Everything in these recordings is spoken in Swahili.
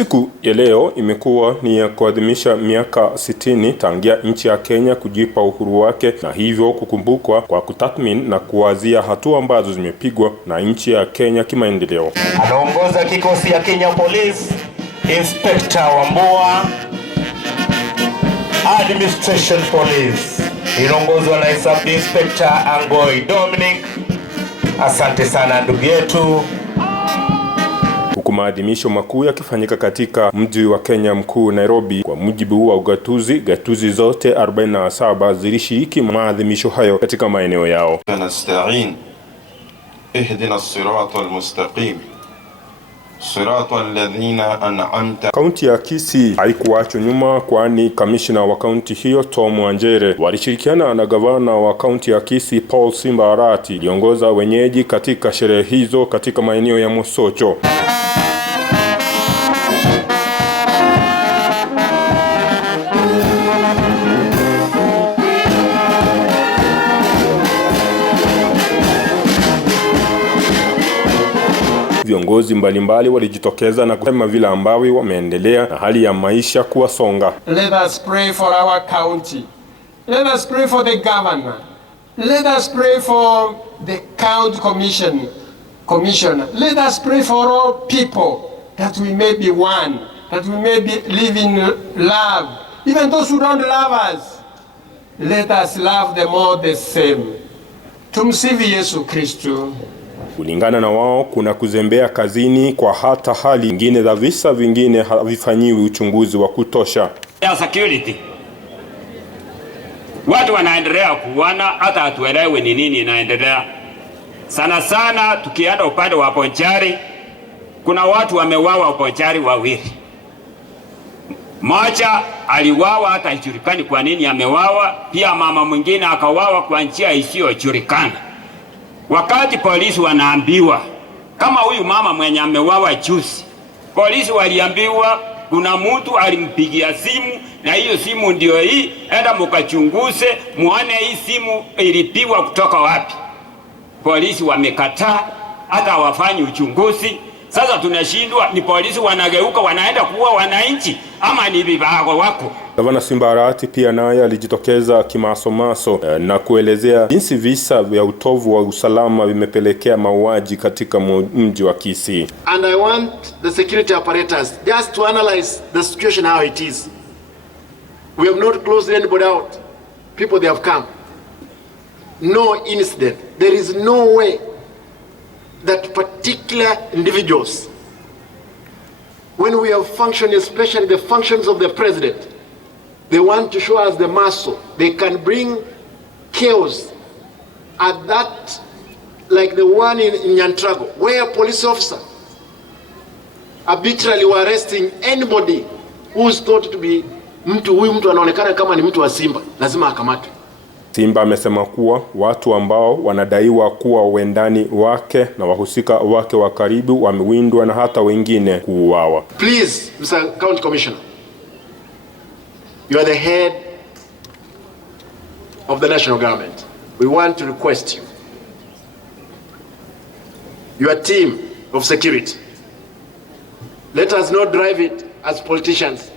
Siku ya leo imekuwa ni ya kuadhimisha miaka 60 tangia nchi ya Kenya kujipa uhuru wake, na hivyo kukumbukwa kwa kutathmini na kuwazia hatua ambazo zimepigwa na nchi ya Kenya kimaendeleo. Anaongoza kikosi ya Kenya Police Inspector Wambua, Administration Police inaongozwa na Sub Inspector Angoi Dominic. Asante sana ndugu yetu. Huku maadhimisho makuu yakifanyika katika mji wa Kenya mkuu Nairobi. Kwa mujibu wa gatuzi zote 47 zilishiriki maadhimisho hayo katika maeneo yao. Nasta'in ihdina as-siratal mustaqim siratal ladhina an'amta. Kaunti ya Kisii haikuachwa nyuma, kwani kamishna wa kaunti hiyo Tom Wanjere walishirikiana na gavana wa kaunti ya Kisii Paul Simba Arati liongoza wenyeji katika sherehe hizo katika maeneo ya Mosocho. Viongozi mbalimbali walijitokeza na kusema vile ambavyo wameendelea na hali ya maisha kuwasonga. Let us pray for our county. Let us pray for the governor. Let us pray for the county commissioner. Let us pray for all people, that we may be one, that we may live in love. Even those who don't love us, let us love them all the same. Tumsifu Yesu Kristo. Kulingana na wao, kuna kuzembea kazini kwa hata hali nyingine za visa vingine havifanyiwi uchunguzi wa kutosha. Insecurity. Watu wanaendelea kuwana, hata hatuelewi ni nini inaendelea. Sana sana tukienda upande wa Ponchari, kuna watu wamewawa Ponchari wawili. Mmoja aliwawa hata haijulikani kwa nini amewawa, pia mama mwingine akawawa kwa njia isiyojulikana. Wakati polisi wanaambiwa kama huyu mama mwenye amewawa juzi, polisi waliambiwa kuna mtu alimpigia simu na hiyo simu ndio hii, enda mukachunguze muone hii simu ilipigwa kutoka wapi. Polisi wamekataa, hata hawafanyi uchunguzi. Sasa tunashindwa, ni polisi wanageuka wanaenda kuua wananchi ama ni vibago wako? Gavana Simba Arati pia naye alijitokeza kimasomaso na kuelezea jinsi visa vya utovu wa usalama vimepelekea mauaji katika mji wa Kisii. And I want the security apparatus just to analyze the situation how it is. We have not closed anybody out. People, they have come. No incident. There is no way that particular individuals, when we have functioned, especially the functions of the president, they want to show us the muscle. They can bring chaos at that, like the one in Nyantrago, where a police officer arbitrarily were arresting anybody who is thought to be huyu mtu anaonekana kama ni mtu wa Simba, lazima akamatwe. Simba amesema kuwa watu ambao wanadaiwa kuwa wendani wake na wahusika wake wa karibu wamewindwa na hata wengine kuuawa. Please, Mr. County Commissioner, you are the head of the national government. We want to request you, your team of security, let us not drive it as politicians.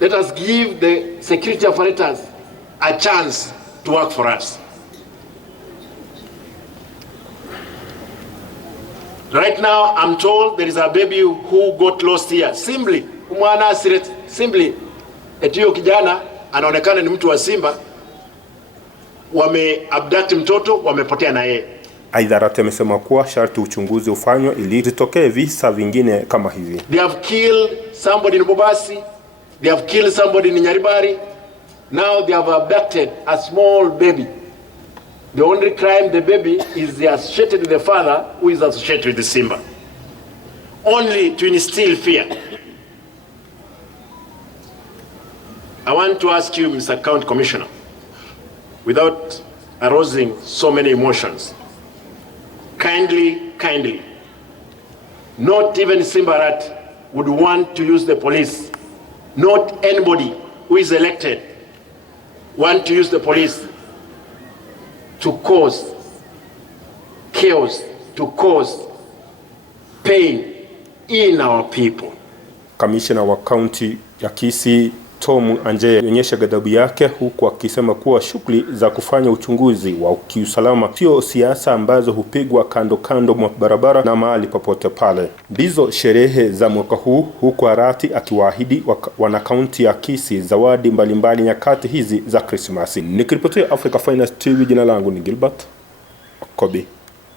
Let us give the security apparatus a chance to work for us. Right now, I'm told there is a baby who got lost here. Simply etiyo kijana anaonekana ni mtu wa Simba, wame abduct mtoto, wamepotea na yeye. Aidha, Arati amesema kuwa sharti uchunguzi ufanywe ili litokee visa vingine kama hivi. They have killed somebody in Bobasi, they have killed somebody in Nyaribari. Now they have abducted a small baby. The only crime the baby is associated with the father, who is associated with the Simba. Only to instill fear. I want to ask you, Mr. County Commissioner, without arousing so many emotions, kindly, not even Simba Arati would want to use the police. Not anybody who is elected want to use the police to cause chaos, to cause pain in our people. Kamishna wa kaunti ya Kisii Tom Anjere alionyesha ghadhabu yake, huku akisema kuwa shughuli za kufanya uchunguzi wa kiusalama sio siasa ambazo hupigwa kando kando mwa barabara na mahali popote pale. Ndizo sherehe za mwaka huu, huku Arati akiwaahidi wana kaunti ya Kisii zawadi mbalimbali nyakati hizi za Krismasi. Nikiripotia Africa Finest TV, jina langu ni Gilbert Kobi.